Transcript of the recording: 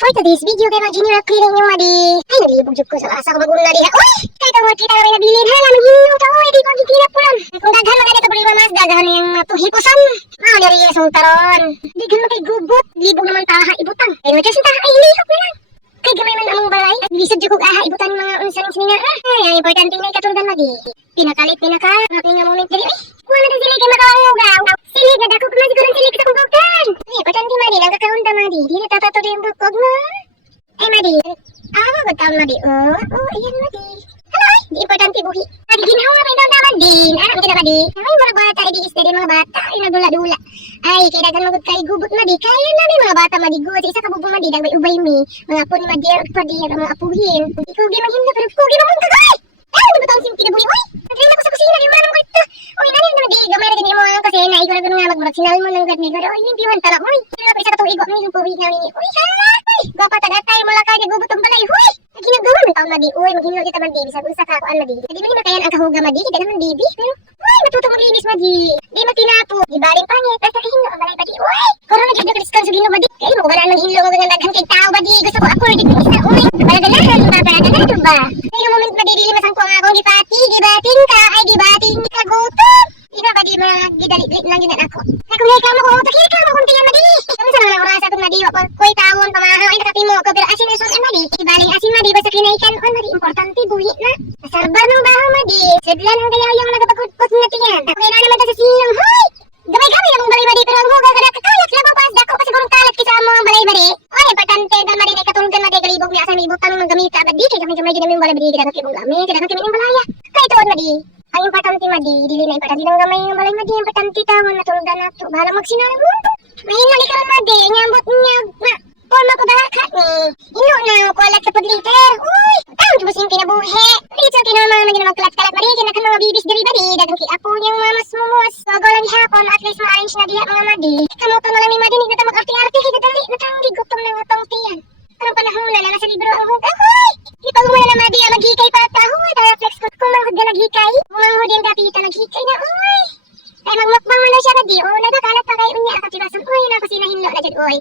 For today's video, kay mga junior cleaning yung madi. Ay, nalibog jud ko sa asa ko bagong nadi ha. Uy! Kahit ang kita na may nabilin ha, naman hinyo ta. Uy, di ko gitinap pulan. Kung daghan mga dito problema mas, daghan yung hipusan. Mao diri yung taron. Dighan man kay gubot, libog naman taha ibutang. Ay, may kasi taha ay lihok na lang. Kay gamay man among balay, at lisod jud kog aha ibutan mga unsa sina. Ay, ang importante na katuldan madi. Pinakalit happy nga moment diri. Ay, kuha na din sila kay makaungugaw. Sili na dako kuma siguro sili sa kong bukan. Ay, importante madi lang kakaunta madi. Di na tatato yung bukog mo. Ay, madi. Magtaon madi. Ayan madi. Ay, di importante buhi. Ginhawa pa daw naman din. Aram kita madi. Ay, mga bata, di isda din mga bata. Ay, nagdula-dula. Ay, kaya dagan magod kay gubot madi. Kaya namin mga bata madi. Gubot sa isa kabubong madi. Dagway ubay mi. Mga apo ni madi. Mga apuhin. Ikaw gimahin na pero ikaw gimamunta ka. Ay, di ba taong sim kinabuhi? Uy, nagrin ako sa kusina. Yung manong ko ito. Uy, nanin na madi. Gamay na din mo ang kasi na ikaw na nga magmurag. Sinal mo ng gatmi. Uy, limpiwan tala. Uy, sila ko isa katong igo. May puhi na rin. Uy, hala. Uy, gwapa tagatay mo lakay. Gubot ang balay. Uy, ginagawa man taon madi. Uy, maghinlo kita man baby. Sabi sa kakuan madi. Di man makayan ang kahuga madi. Kita naman baby. Pero, uy, matutong maglinis madi. Di magtinapo. Di baling pangit. Basta kahinlo ang balay madi. Uy, korona dyan ka diskan sa ginlo madi. Kaya mo kubanaan ng hinlo. Magandaghan kay tao madi. Gusto ko ako. Di ko isa. Uy, balaganahan. Balaganahan ba? Kaya moment madi. Dili masang ko ang akong gipati. Gibating ka. Ay, gibating ka gutom. Di ba ba di magidali-lit lang yun ako. Kaya kung reklamo ko, takirikamo kung tiyan madi. Kami sa mga oras atong madi. Koy tawon, pamahaw, ay nakatimo ko. Pero asin isos ay madi. Ibaling asin madi. Basta kinaikan on madi. Importante buhi na. Nasarbar ng baho madi. Sedlan ang gayayang nagapagkutpot na tiyan. Kaya na naman ta sa sinong. Hoy! Gamay-gamay namang balay madi. Pero ang huga ka na kakayat. Labang pas. Dako pa sigurong kalat kisa mo ang balay madi. Ay, importante. Dal madi na ikatulgan madi. Galibog niya sa may ibutang ng gamita. Madi. Kaya gamay-gamay din namin balay madi. Kita kakibong gamit. Kita kakibong yung balaya. Kaya ito madi. Ang importante madi, dili na importante lang gamay ng balay madi, importante tawon natuldan nato. Bahala magsinara mo. Mahina karon madi, nyambot niya na forma ko baka ni. Ino na ko alat sa pudliter. Uy, taon mo sing kinabuhi. Dito kinama man gina magkalat-kalat madi, kina kan mga bibis diri madi, dagang ki apo niyang mamas mumuas. Bago lang hapon at least ma-arrange na diha mga madi. Kamoto na lang ni madi ni ta mag-arte-arte kay dali natanggi gutom na atong tiyan. Anong panahon na nasa libro ang huga. Hoy! Ipag mo na madi maghikay pa ta. Hoy, tara flex ko kung manghod ka naghikay. Manghod yung kapita naghikay na. Uy! Ay magmukbang mo na siya madi. O, nagakalat pa kayo niya. Akatibasan. Uy, napasinahinlo na dyan. Uy.